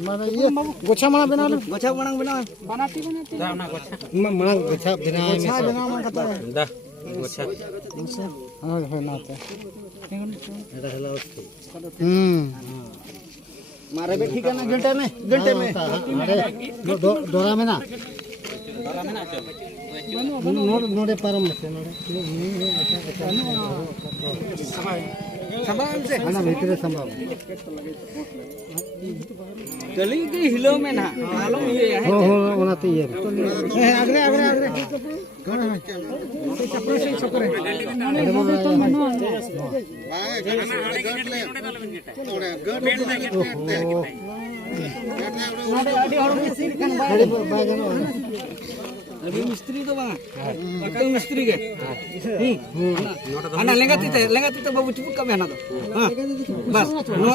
mana iya gocha mana bena gocha manang bena banati mana gocha bena mana kata dah gocha oh nate ada hello मारे भी ठीक है ना घंटे में अरे डोरा में ना नोड़े परम से नोड़े संभाल से ना भीतर संभाल गली की हिलो में ना मालूम ये है हो ओनाते ये आगरे चक्कर से चक्कर अभी मिस्त्री तो बंगा अकल मिस्त्री के अना लेंगा तीते बाबू चिपक का बहना तो हां बस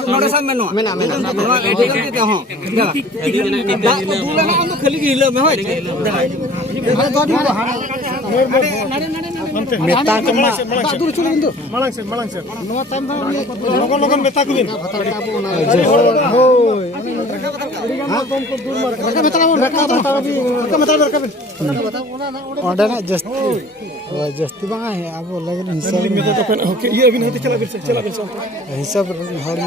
नोडे सामने नो मेना एडी कर देते हां दूला ना हम खाली हिलो में होय मेता के दूर चलो बिंदु मलंग से नो टाइम लोगन मेता को बिन होय हां तुम को दूर मार रका मेता ऑर्डर ना जस्ती बांगा है अब लगन हिसाब में तो ओके ये अभी नहीं चला बिल से हिसाब हर